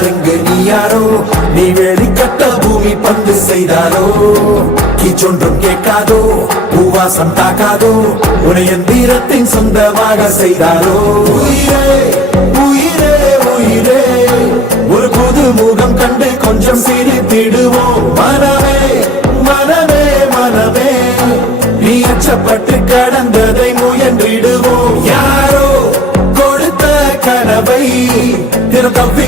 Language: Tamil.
பாருங்க நீ யாரோ, நீ வெளிக்கட்ட பூமி பந்து செய்தாரோ, கீச்சொன்றும் கேட்காதோ பூவாசம் தாக்காதோ, உன்னை என் வீரத்தின் சொந்தமாக செய்தாரோ. உயிரே உயிரே உயிரே, ஒரு புது முகம் கண்டு கொஞ்சம் சிரித்திடுவோம். மனமே மனமே மனமே, நீ அச்சப்பட்டு கடந்ததை முயன்றிடுவோம். யாரோ கொடுத்த கனவை தினம் தப்பி